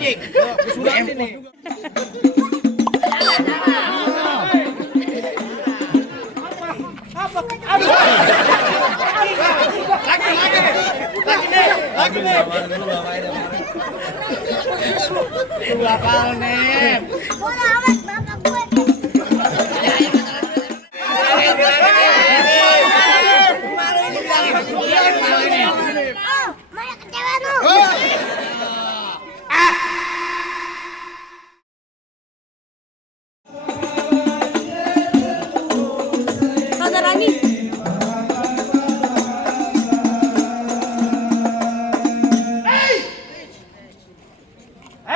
anjing. Sudah ini. Apa? Aduh. Lagi nih. Bakal nih. Bola amat bapak gue. Mana kecewa lu? Kagak nangis.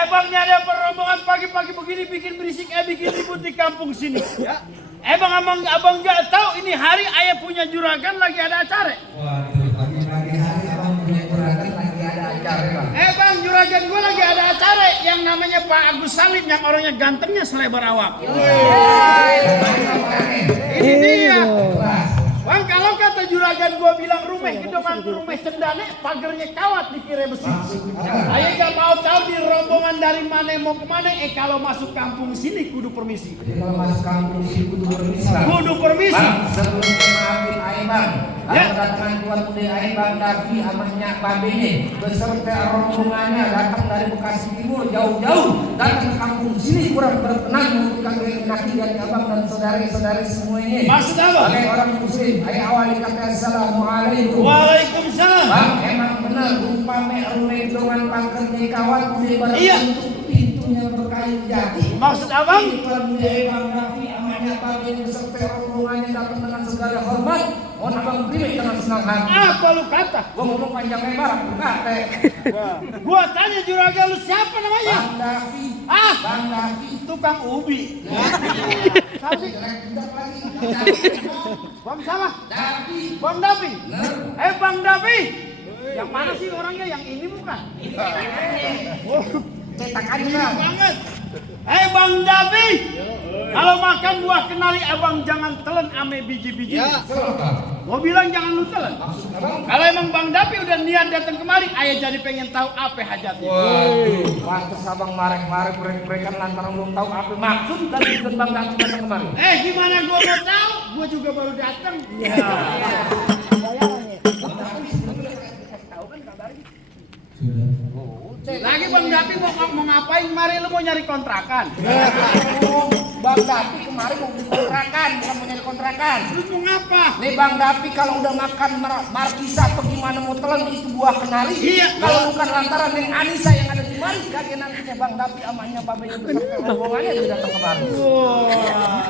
Bang, ada perombongan pagi-pagi begini bikin berisik, bikin ribut di kampung sini. Ya. Abang nggak tahu ini hari ayah punya juragan lagi ada acara. Waduh, pagi-pagi hari abang punya juragan lagi ada acara, Bang. Bang, juragan gue lagi ada acara yang namanya Pak Agus Salim yang orangnya gantengnya selebar awak. Ini dia. Bang, kalau kata juragan gue bilang rumah hidupan rumah cendane, pagernya kawat dikira besi. Ayah gak mau tahu di rombongan dari mana mau kemana. Kalau masuk kampung sini kudu permisi. Jadi kalau masuk kampung sini kudu permisi, Bang. Kudu permisi. Bang, sebelum maafin ayah, Bang. Ya. Kedatangan Tuan Putri ayah, Bang Davi, amanya Pak Bene beserta rombongannya datang dari Bekasi Timur jauh-jauh datang ke kampung sini kurang berkenan membutuhkan rezeki dari abang dan saudari-saudari semuanya. Maksud apa? Sebagai orang muslim, ayah awali kata assalamualaikum. Waalaikumsalam. Bang, emang benar rupa rumah dengan pakernya kawan boleh Iya. berbentuk pintunya berkayu jati. Maksud abang? Tuan Budaya Bang Davi amanya Pak Bene beserta rombongannya datang dengan segala hormat. Mohon abang terima dengan senang hati. Apa lu kata? Gua ngomong panjang lebar, bukan teh. Gua tanya juragan lu siapa namanya? Bang Davi. Bang Davi. Tukang ubi. Sapi. Tidak lagi. Bang sama? Davi. Bang Davi. Benar. Bang Davi. Yang mana sih orangnya? Yang ini bukan? Cetakannya. Ini banget. Bang Davi. Kalau makan buah kenali abang jangan telan ame biji-biji. Mau bilang jangan lu telan. Kalau emang Bang Davi udah niat datang kemari, ayah jadi pengen tahu apa hajatnya. Waduh, pantes abang marah-marah mereka lantaran belum tahu apa maksud dari ikut Bang Davi datang kemari. Gimana gua mau tahu? Gua juga baru datang. Lagi Bang Davi mau ngapain kemarin? Lu mau nyari kontrakan? Bang Davi kemarin mau beli kontrakan, bukan mau nyari kontrakan. Terus mau ngapa? Nih Bang Davi kalau udah makan markisa atau gimana mau telan itu buah kenari. Iya. Kalau bukan lantaran Neng Anissa yang ada di mari, kagak nantinya Bang Davi amanya Pak Bene beserta rombongannya dia datang kemari.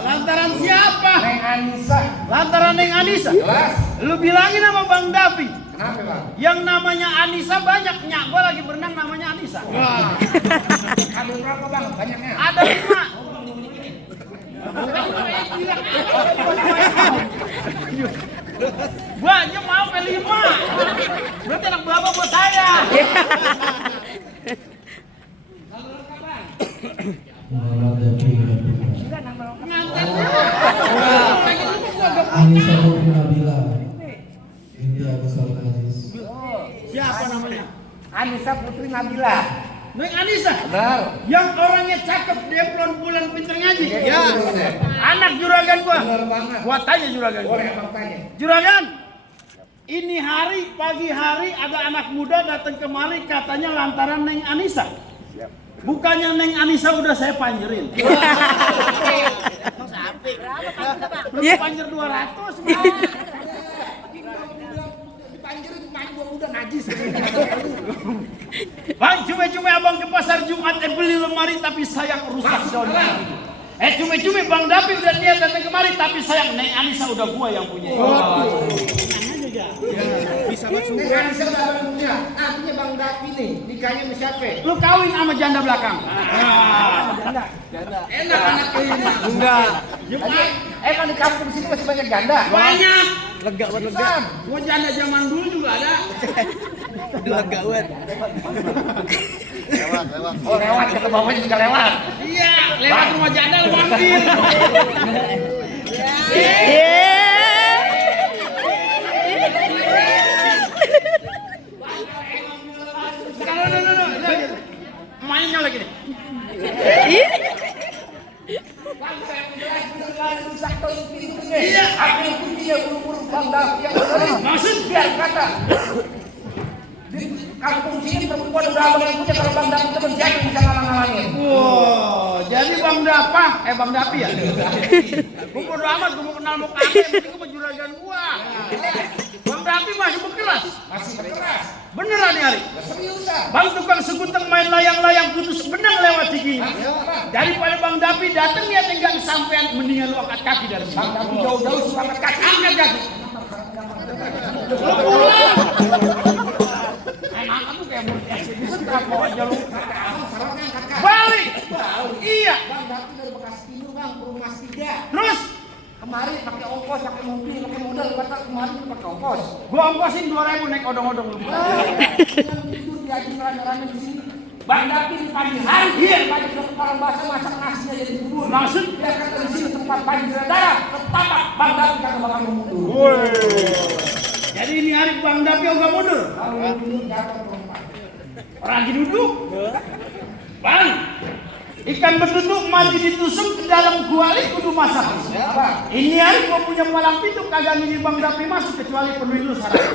Lantaran siapa? Neng Anissa. Lantaran Neng Anissa. Jelas? Lu bilangin sama Bang Davi. Kenapa Bang? Yang namanya Anissa banyak. Nyak gua lagi berenang namanya Anissa. Ada berapa Bang? Banyaknya? Ada 5. Gua aja mau ke 5. Berarti anak berapa buat saya? Anissa Putri Nabila. Binti Agus Aziz. Siapa namanya? Anissa Putri Nabila. Neng Anissa. Benar. Yang orangnya cakep, dia bulan pinter ngaji. Ya. Anak juragan gua. Benar banget. Gua tanya juragan gua. Boleh Abang tanya. Juragan, ini hari pagi hari ada anak muda datang kemari katanya lantaran Neng Anissa. Bukannya Neng Anissa udah saya panjerin. Belum panjer 200. Panjer main gua udah najis. Bang, cuma abang ke pasar Jumat beli lemari tapi sayang rusak daunnya. Cuma Bang Davi udah niat datang kemari tapi sayang Neng Anissa udah gua yang punya. Bisa langsung. Neng Anissa udah abang punya. Artinya Bang Davi nih nikahnya sama siapa? Lu kawin sama janda belakang. Enak anak ini. Enggak. Jumat Emang di kampung sini masih banyak janda? banyak. Lega banget lega. Gua janda zaman dulu juga ada. Lega banget. Oh lewat, kata bapaknya juga lewat. Iya, lewat rumah janda lu mampir. Mainnya lagi Maksud biar kata di kampung sini perempuan udah abang yang punya, kalau Bang Dapi temen siapa yang bisa ngalang-ngalangin? wow, jadi Bang Dapi ya? Gua bodo amat, gua mau kenal muka anda, yang penting gua mau juragan gua. Bang Dapi masih berkeras. Masih keras. Beneran nih Ari? Seriusan. Bang tukang sekuteng main layang-layang putus benang lewat sini. Daripada Bang Dapi datang niat enggak kesampean, mendingan lu angkat kaki dari sini. Bang Dapi jauh-jauh suruh angkat kaki. Angkat kaki. Lu pulang. Emang kamu kayak mau bisa apa aja lu. Balik. Iya. Bang Dapi dari Bekasi Timur Bang, ke rumah 3. Terus Kemarin pakai ongkos, pakai mobil, pakai modal, kata kemarin pakai ongkos. gua ongkosin 2.000 naik odong-odong lu. Yang tidur diajin rame-rame di sini. Bang Dapi di pagi hari, iya, pagi sudah kepala basah masak nasinya jadi bubur. Maksud? Dia kata di sini tempat pagi darah, ketapak Bang Dapi kagak bakal mundur. Jadi ini hari Bang Dapi enggak mundur. Kalau mundur jatuh perempat. Orang lagi duduk. Bang, ikan betutuk mati ditusuk ke dalam kuali kudu masak. Ini hari gua punya palang pintu kagak ngini Bang Dapi masuk kecuali penuhi dulu syarat.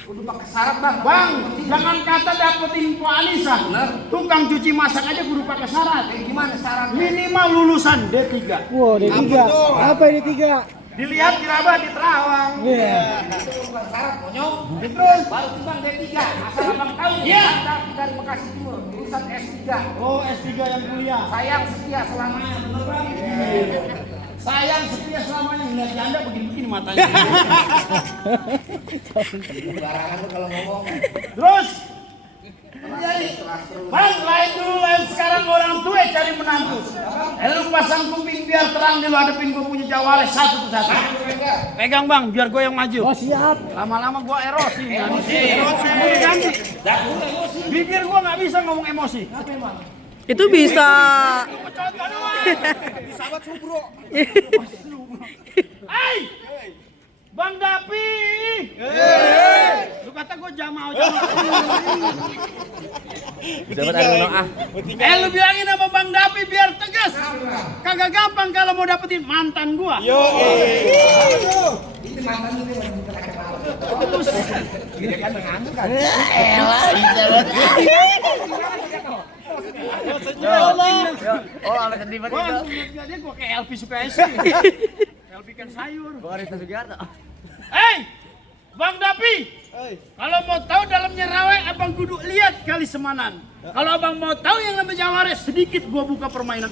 Kudu pakai syarat Bang. Bang, jangan kata dapetin info Anissa. Tukang cuci masak aja kudu pakai syarat. Gimana syaratnya? Minimal lulusan D3. Wow, D3. Apa D3? Dilihat diraba di Terawang. Iya. Itu bukan syarat monyong. Terus Baru timbang D3. Asal Abang tahu. Iya. Bang Dapi dari Bekasi Timur, lulusan S3. oh S3 yang kuliah. Sayang setia selamanya, bener Bang? Sayang setia selamanya ngeliat janda begini-begini matanya. Barangan lu kalau ngomong. Terus Bang, lain dulu, lain sekarang orang tua cari menantu. Lu pasang kuping biar terang, lu hadapin gue punya jawares satu persatu. Pegang Bang, biar gue yang maju. Oh, siap. Lama-lama gue erosi. Ganti. Bibir gue nggak bisa ngomong emosi. Itu bisa. Hai, Bang Dapi. Lu kata gue jamau. Lu bilangin sama Bang Dapi biar tegas. Kagak gampang kalau mau dapetin mantan gua. Itu mantan lu yang bukan kacamata. Oh, ala sedih banget. Wah, dia gua kayak Elvi Sukaisi. Elvi kan sayur. Rita Sugiarto. Hei, Bang Dapi. Kalau mau tahu dalamnya rawe, abang kudu lihat kali semanan. Kalau abang mau tahu yang namanya jawares, sedikit gua buka permainan.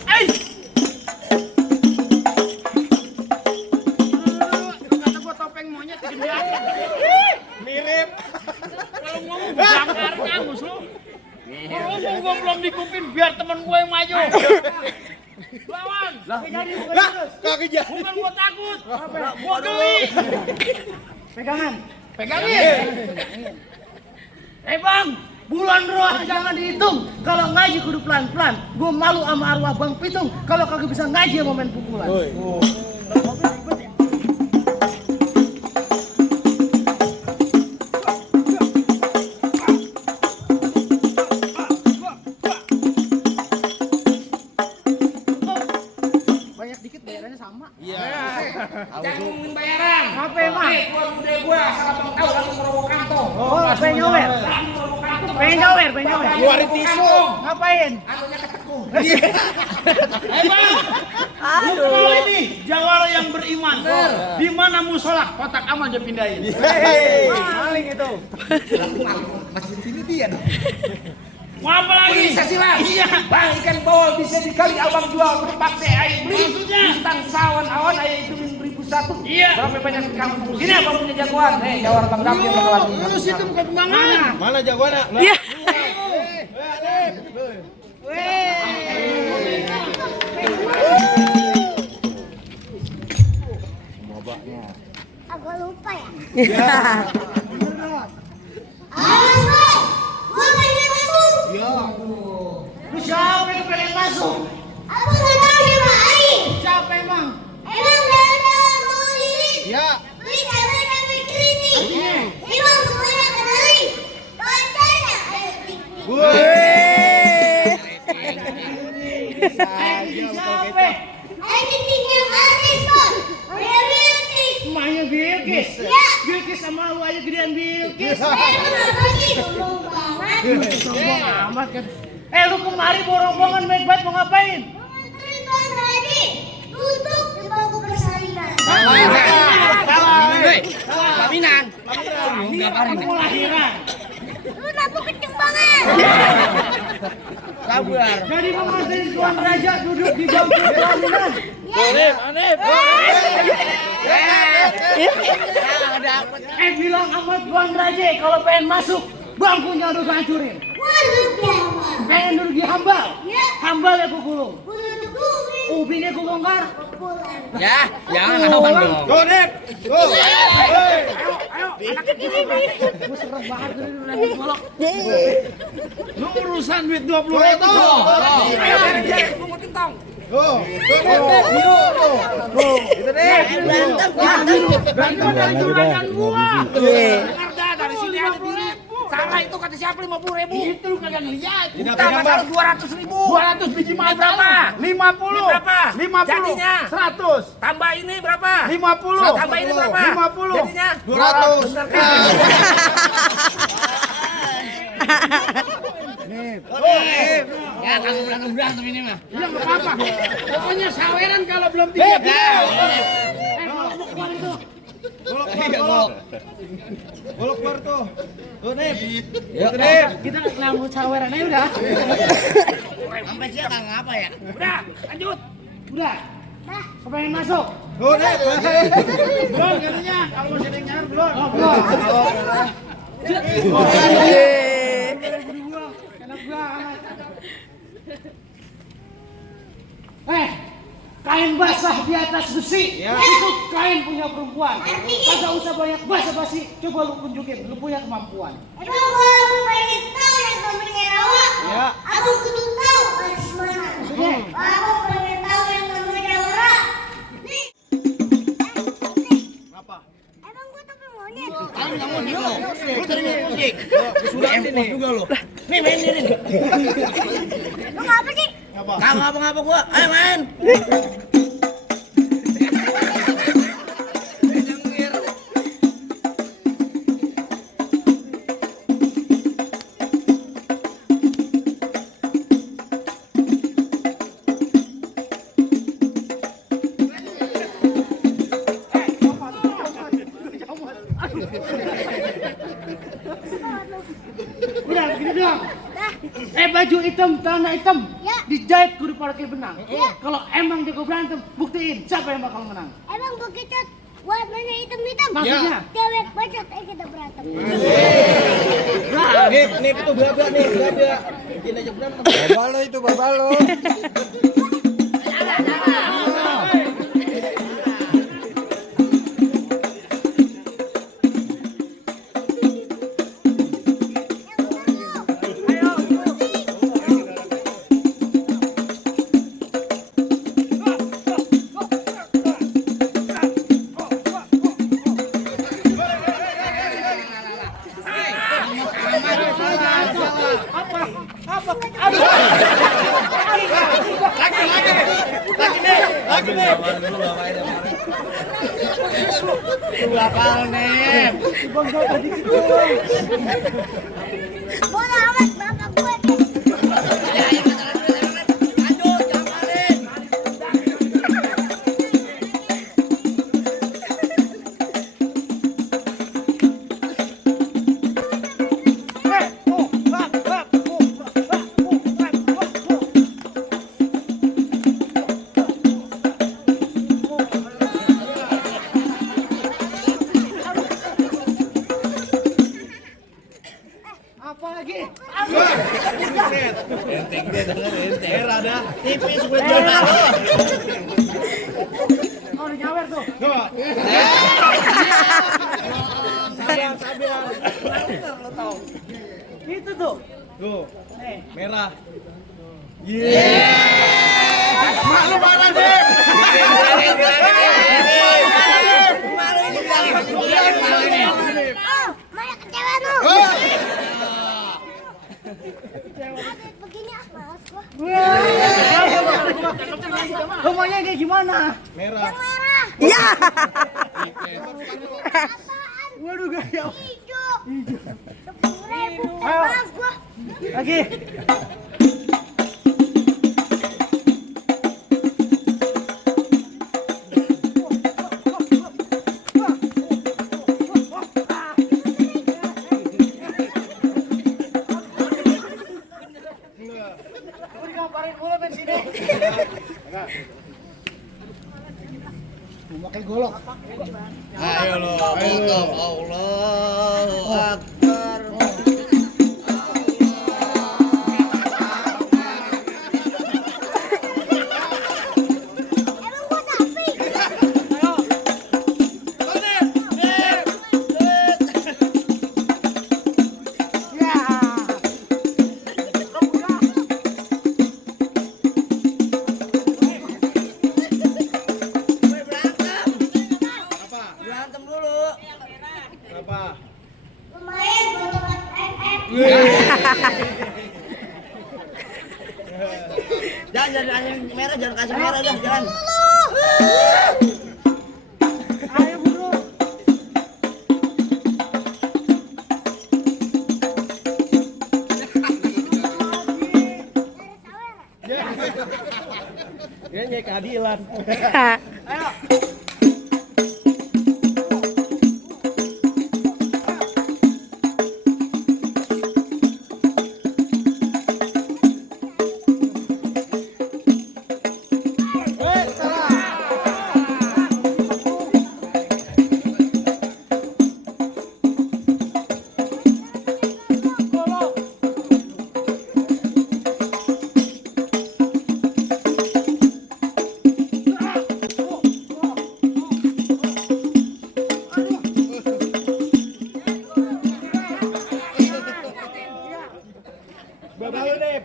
Lu kata gua topeng monyet gede aja. Mirip. Kalau ngomong bakar ngangus lu. Ngomong gua belum dikupin biar temen gua yang maju. Lawan. Kaki jalan. Bukan gua takut. Gua geli. Pegangan. Pegangin. Bang, bulan roh jangan dihitung. Kalau ngaji kudu pelan-pelan. Gua malu sama arwah Bang Pitung. Kalau kagak bisa ngaji mau main pukulan. Banyak dikit bayarannya sama. Jangan ngomongin bayaran. Apa emang? Nih, tuan muda gua asal Abang tahu lagi merokok kantong. Oh, pengen nyower. Lagi merokok kantong. Pengen nyower, pengen nyower. Keluarin tisu. Ngapain? Anunya ketekung. Bang, lu kenal ini jawara yang beriman. Di mana musola kotak amal dia pindahin. Maling itu. Masih sini dia dong. Mau apa lagi? Bisa silat. Iya. Bang, ikan bawal bisa dikali abang jual berpaksa air beli. Maksudnya? Bintang sawan awan air itu 1.001. Iya. Berapa banyak di kampung sini abang punya jagoan. Jawara Bang Dapi yang bakal lagi. Lu situ bukan pembangan. Mana jagoannya? Iya. Agak lupa ya. Awas, Bang. Gua pengen masuk. Lu siapa yang pengen masuk? Aku nggak tahu siapa Ari. Siapa emang? Emang dalam mau lilit. Ya. Beli kamera kami kritik. Emang semuanya kenali. Pacarnya ayo piknik. Siapa? Ayo piknik yang artis, Bang. Maria Bilkis. Emaknya Bilkis. Iya. Bilkis sama malu aja gedean Bilkis. Kenapa sih sombong banget? Sombong amat kan. Lu kemari bawa rombongan baik-baik mau ngapain? Mau nganterin Tuan Haji duduk di bangku persalinan. Paminang. Mau lahiran. Lu napu kenceng banget. Sabar. Jadi mau nganterin Tuan Raja duduk di bangku pelaminan. Anip. Bilang sama Tuan Raja kalau pengen masuk bangkunya udah hancurin. Waduh biawak. Pengen duduk di hambal. Ya. Hambal ya ku gulung. Udah duduk. Ubinnya ku bongkar. Pulang. Ya, jangan lawan dong. Go, Nep. Go. Gue serem banget dari nanti golok. Lu urusan duit 20.000. Go. Itu deh. Bantuan dari juragan gua. Dari sini ada diri. Salah itu kata siapa 50.000? Itu lu kagak ngeliat. Tidak Kita gambar. masalah 200.000. 200 biji Ini mata berapa? 50. Berapa? 50. Jadinya? 100. Tambah ini berapa? 50. Tambah ini berapa? 50. Jadinya 200. Bentar, kan? Ya, kamu berantem ini mah. Ya nggak apa-apa. Pokoknya saweran kalau belum 30. Kalau mau keluar itu. Golok keluar tuh. Tuh, Nep. Kita ngelamun saweran aja udah. Sampai siang nggak ngapa ya? Udah, lanjut. Udah. Kepengen masuk. Tuh, Nep. Belum katanya. Kalau masih ada yang nyar, belum. Oh, belum. Enak banget. Kain basah di atas besi. Itu kain punya perempuan. Kagak usah banyak basa-basi. Coba lu tunjukin, lu punya kemampuan. Emang kalau aku pengen tahu yang namanya rawa, Ya. aku kudu tahu harus mana. Aku pengen tahu yang namanya ora. Nih. Apa? Emang gua tapi monyet. Kamu nggak mau nih lo. Lu tadi musik. Sudah empos juga lo. Nih main ini. Lu ngapa sih? Apa? Kagak ngapa-ngapa gua. Ayo main. Udah, gini doang. Baju hitam, celana hitam. Ya. Dijahit kudu pakai benang. Kalau emang dia berantem, buktiin siapa yang bakal menang. Emang begitu warnanya hitam-hitam. Maksudnya? Cewek bacot kita berantem. Nep itu berapa nih? Berapa? Bikin aja berantem. Babalo itu, babalo. Lagi nih. Bakal Nep. Bola amat bapak gue. Lanjut, jangan main. Apa lagi? Enteng dia denger enteng. Era dah. Tipis gue jual lo. Oh, udah nyawer tuh. Coba. Itu tuh. Tuh, Nih. merah. Malu mana deh? Oh, mana kecewa lu? Begini ah, males gua. Lu maunya kayak gimana? Merah. Yang merah. Ya. Apaan? Waduh gaya. Hijau. 10.000. Ayo. Maaf gua. Lagi. Digambarin mulu di sini. Pakai golok. Ayo lo, potong. Allahu Akbar. Emang gua sapi. Berantem dulu. Apa? Lumayan buat tempat MM. Jangan yang merah, jangan kasih merah dah, jangan. Ayo buru. Dia nyai keadilan. Ayo.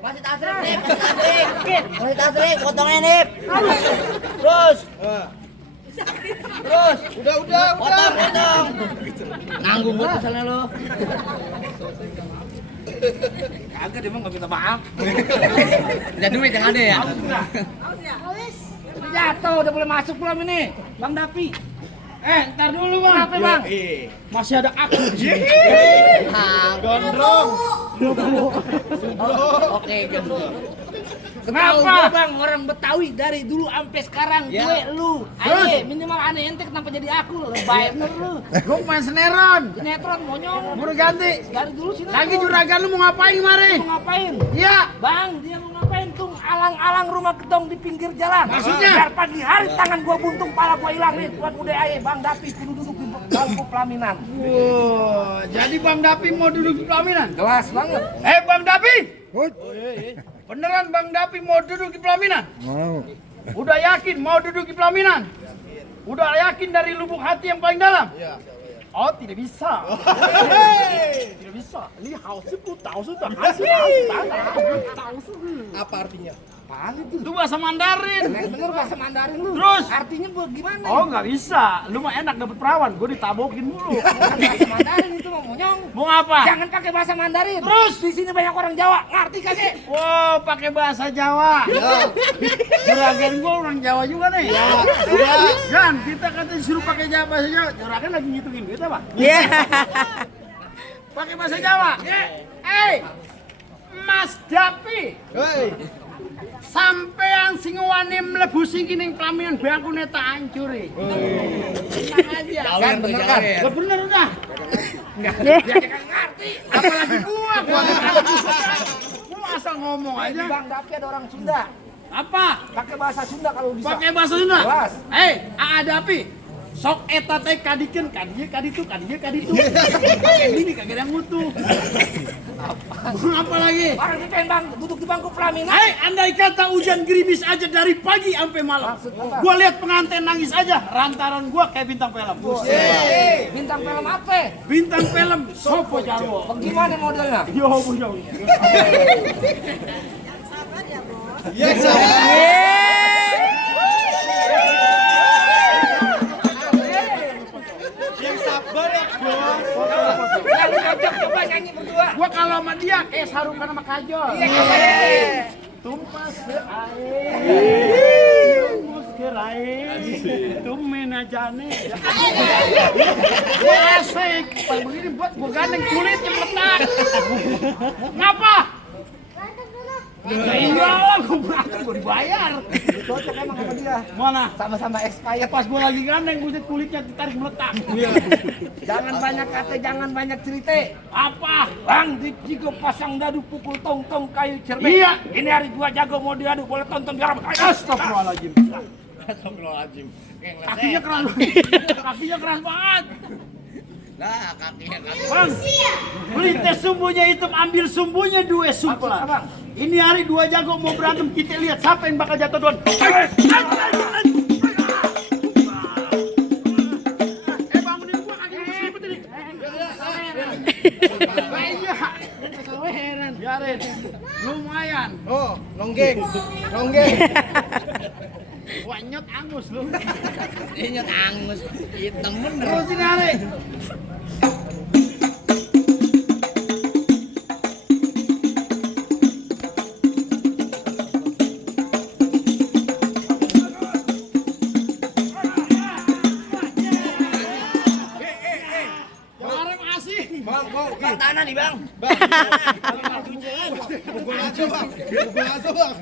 Masih tasrik nih, masih tasrik, potongnya nih. Terus. Udah. Potong. Nanggung buat misalnya lo. Kagak dia mah nggak minta maaf. Udah duit yang ada ya. Awas. Udah jatuh, udah boleh masuk belum ini, Bang Dapi? Ntar dulu bang. Kenapa bang? Masih ada aku di sini. Gondrong. Oke, gitu. Kenapa bang orang Betawi dari dulu sampai sekarang Ya. gue lu, ayo minimal aneh ente kenapa jadi aku lebay bener lu. Gue main sinetron. Sinetron monyong. Baru ganti. Dari dulu sinetron. Lagi juragan lu mau ngapain kemarin? Mau ngapain? Iya. Bang, dia mau ngapain tuh alang-alang rumah gedong di pinggir jalan? Maksudnya? Biar pagi hari tangan gua buntung, pala gua hilang nih. Buat udah aye Bang Dapi kudu duduk di bangku pelaminan. Wow, jadi Bang Dapi mau duduk di pelaminan? Jelas banget. Bang Dapi. Beneran Bang Dapi mau duduk di pelaminan? Mau. Udah yakin mau duduk di pelaminan? Udah yakin dari lubuk hati yang paling dalam? Iya. Oh, tidak bisa. Tidak bisa. Ini hausnya tahu sudah. Apa artinya? Apaan itu? Itu bahasa Mandarin. Bener bahasa Mandarin lu. Terus? Artinya gua gimana? Oh, nggak bisa. Lu mah enak dapet perawan. Gue ditabokin mulu. Bukan bahasa Mandarin itu mah monyong. Mau apa? Jangan pakai bahasa Mandarin. Terus? Di sini banyak orang Jawa, ngerti kagak? Wow, pakai bahasa Jawa. Juragan gua orang Jawa juga nih. Ya. Jan, kita katanya disuruh pakai bahasa Jawa. Juragan lagi ngitungin kita, Pak. Iya. Pakai bahasa Jawa. Mas Dapi. Sampean sing wani mlebu sing kining pelaminan bangkune tak hancuri. Tenang aja. Kan bener kan? Lah bener udah. Enggak ngerti. Apalagi gua asal ngomong aja. Bang Dapi ada orang Sunda. Apa? Pakai bahasa Sunda kalau bisa. Pakai bahasa Sunda? Jelas. Aa Dapi. Sok eta teh kadikeun kadieu kaditu. Pakai ini kagak ada yang mutu. Apa lagi? Orang ini pengen bang duduk di bangku pelaminan. Andai kata hujan gerimis aja dari pagi sampai malam. Maksud apa? Gua lihat pengantin nangis aja, rantaran gua kayak bintang film. Bintang film apa? Bintang film Sopo Jarwo. Bagaimana modelnya? Yo, yo. Ya lu ajak coba nyanyi berdua. Gua kalau sama dia kayak sarukan sama kajol. Tumpas ke air, mus ke lain. Tumen aja nih. Gua asik. Kalau begini buat gua gandeng kulitnya meletak. Ngapa? Ya iyalah, gua berantem gua dibayar. Cocok emang sama dia. Mana? Sama-sama expired. Pas gua lagi gandeng, buset kulitnya ditarik meletak. Jangan banyak kata, jangan banyak cerita. Apa? Bang, jika pasang dadu pukul tong-tong kayu cermek. Iya. Ini hari 2 jago mau diadu, boleh tonton biar apa? Astagfirullahaladzim. Astagfirullahaladzim. Kakinya keras. Kakinya keras banget. Nah, kakinya kaki. Bang, beli teh sumbunya hitam, ambil sumbunya 2 sumplah. Abang. Ini hari 2 jago mau berantem, kita lihat siapa yang bakal jatuh duluan. Bangunin gua, kaki gua selipet ini. Iya. Biarin. Lumayan. Oh, nonggeng. Nonggeng. Wah, nyot angus lu. Ini nyet angus. Hitam bener. Terus ini hari. Kemarin asin. Bang, tanah nih, Bang. Pukul aja, Bang. Pukul aja, Bang.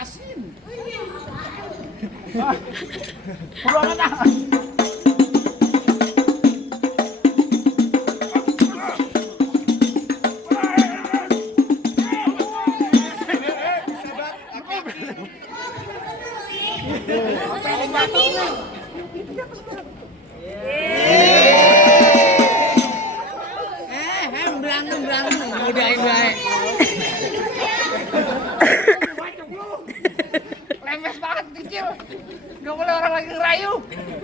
Asin. Pulang aja. Berantem. Udahin baik. Lemes banget kecil. Gak boleh orang lagi ngerayu.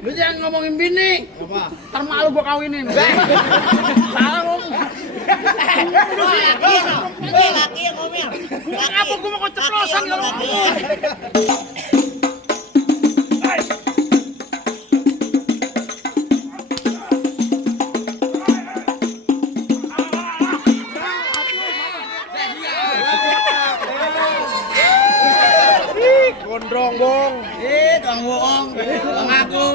Lu jangan ngomongin bini. Apa? Ntar malu gua kawinin. Salah ngomong. Laki yang ngomel. Apa gua mau keceplosan ya lu? Gondrong, Bong. Tukang bohong. Bang aku.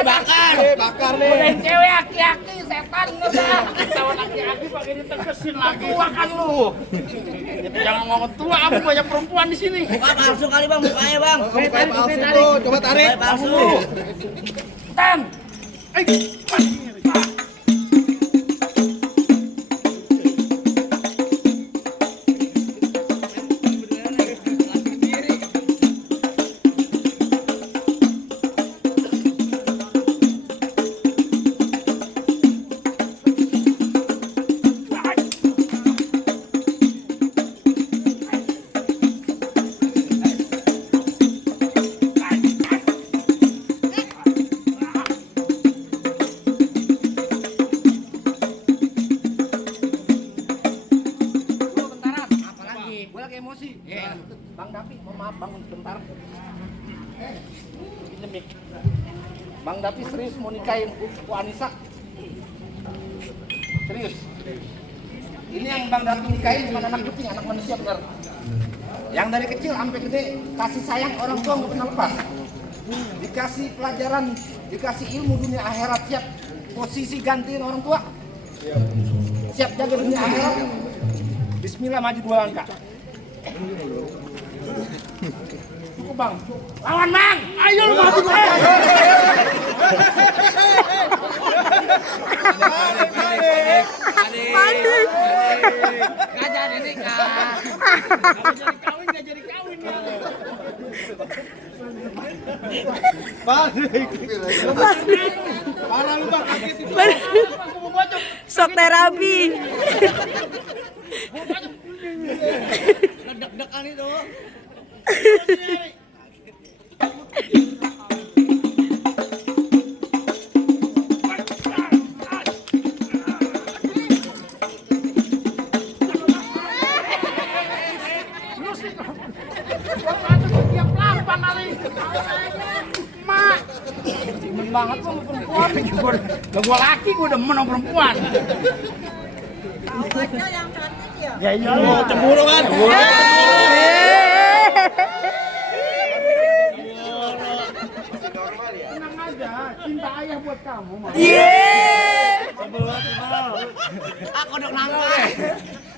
Bakar. Bakar nih. Udah cewek aki-aki, setan lu dah. Tawan aki-aki pakai ditegesin lagi. Tua kan lu. Itu jangan ngomong tua, apa banyak perempuan di sini. Muka palsu kali, Bang. Mukanya, Bang. Tarik, tarik. Coba tarik. Palsu. Tan. Gue lagi emosi. Bang Dapi, mohon maaf bangun sebentar. Pinjem nih. Bang Dapi serius mau nikahin Bu Anissa. Serius. Ini yang Bang Dapi nikahin cuma anak kucing, anak manusia bener. Yang dari kecil sampai gede kasih sayang orang tua nggak pernah lepas. Dikasih pelajaran, dikasih ilmu dunia akhirat, siap posisi gantiin orang tua. Siap jaga dunia akhirat. Bismillah, maju 2 langkah. Cukup, Bang. Lawan, Bang. Ayo lu maju, Bang. Nggak jadi nikah. Nggak jadi kawin ya. Parah lu, Bang. Kaget itu. Sok terapi. Deg-degan itu. Demen banget lu sama perempuan. Gua laki, gua demen sama perempuan. Ya iya lu. Cemburu kan? ayah buat kamu. Mama. Yeay. Aku udah nangis.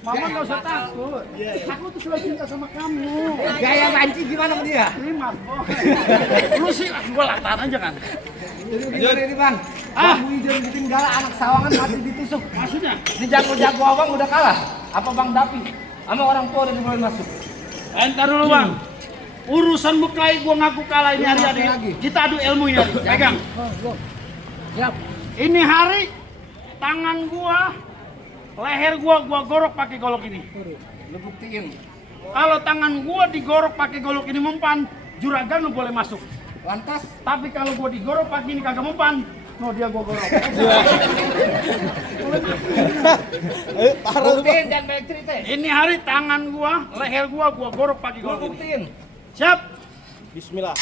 Mama nggak usah takut. Aku tuh selalu cinta sama kamu. Gaya mancing gimana sama dia? Terima, boy. Lu sih gua latan aja kan. Ini bang. Bang Wijen bikin gala anak sawangan mati ditusuk. Maksudnya? Di jago-jago abang udah kalah. Apa Bang Dapi? Sama orang tua udah boleh masuk. Entar dulu bang. Urusan berkelahi gua ngaku kalah ini hari lagi. Kita adu ilmu ya. Pegang. Siap. Ini hari tangan gua, leher gua gorok pakai golok ini. Lu buktiin. Kalau tangan gua digorok pakai golok ini mempan, juragan lu boleh masuk. Lantas. Tapi kalau gua digorok pakai ini kagak mempan, no dia gua gorok. Buktiin jangan banyak cerita. Ini hari tangan gua, leher gua gorok pakai Lu golok ini. buktiin. Siap. Bismillah.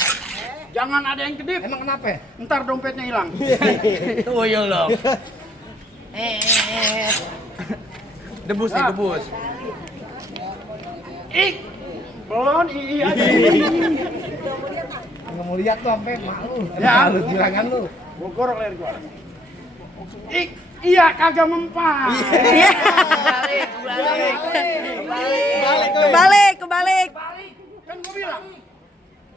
Jangan ada yang kedip. Emang kenapa? Ntar dompetnya hilang. Tuyul loh. Debus nih, debus. Ik. Belum ii aja. Nggak mau lihat tuh sampai malu. Ya. Malu gilangan lu. Gua gorok leher gua. Ik. Iya kagak mempan. Kebalik. Kan gua bilang.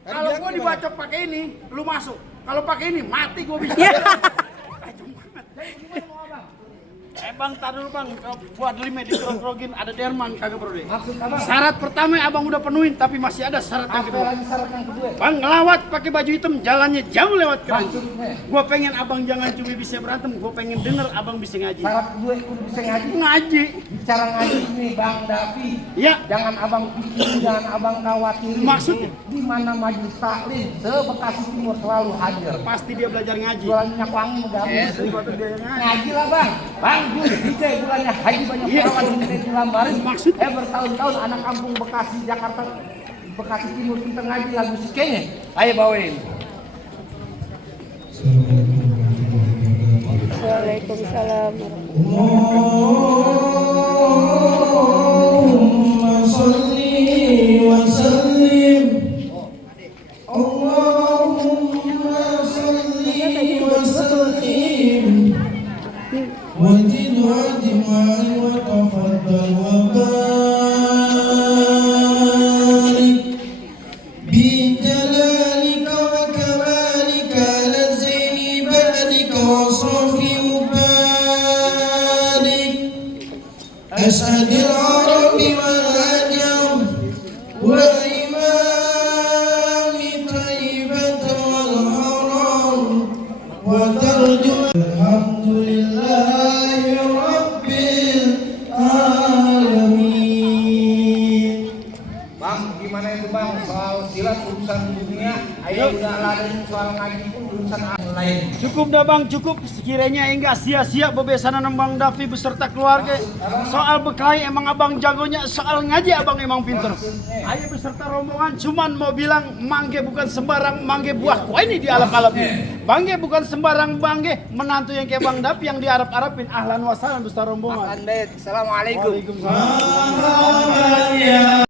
Kalau gua dibacok pakai ini, lu masuk. Kalau pakai ini mati gua bisa. Bang, tar dulu bang, buat lima dikrok-krokin ada derman kagak perlu deh. Maksud abang? Syarat pertama abang udah penuhin, tapi masih ada syarat yang Apa kedua. lagi syarat yang kedua? Bang ngelawat pakai baju hitam, jalannya jauh lewat keranji. Maksudnya? Gua pengen abang jangan cuma bisa berantem, gua pengen denger abang bisa ngaji. Syarat kedua ikut bisa ngaji. Ngaji. Bicara ngaji ini Bang Dapi. Ya. Jangan abang pikirin, jangan abang khawatirin. Maksudnya? Di mana majelis taklim se-Bekasi Timur selalu hadir. Pasti dia belajar ngaji. Jualan minyak wangi udah habis. Daripada dia yang ngaji. Ngaji lah bang. Bang Jul, DJ bulannya haji banyak Iya. perawat di Negeri Lambarin. Maksudnya? Bertahun-tahun anak kampung Bekasi, Jakarta, Bekasi Timur kita ngaji lagu sikenya. Ayo bawain. Waalaikumsalam. Allahumma salli wa sallim. Allahumma salli wa sallim. وزد واجمع وتفضل وبارك بجلالك وكمالك على زين بدك وصف وبارك أسعد العرب والعجم وإمام طيبة والحرم وترجم الحمد لله رب العالمين. Bang, gimana itu bang? Soal silat urusan dunia. Ayo udah lain soal ngaji pun urusan lain. Cukup dah bang, cukup. Sekiranya enggak sia-sia bebesanan Bang Davi beserta keluarga. Soal berkelahi emang abang jagonya, soal ngaji abang emang pinter. Ayo beserta rombongan, cuman mau bilang mangge bukan sembarang mangge buah. Wah ini dialap-alapin. Bangge bukan sembarang bangge, menantu yang kayak Bang Davi yang diarap-arapin. Ahlan wa sahlan beserta rombongan. Assalamualaikum. Waalaikumsalam.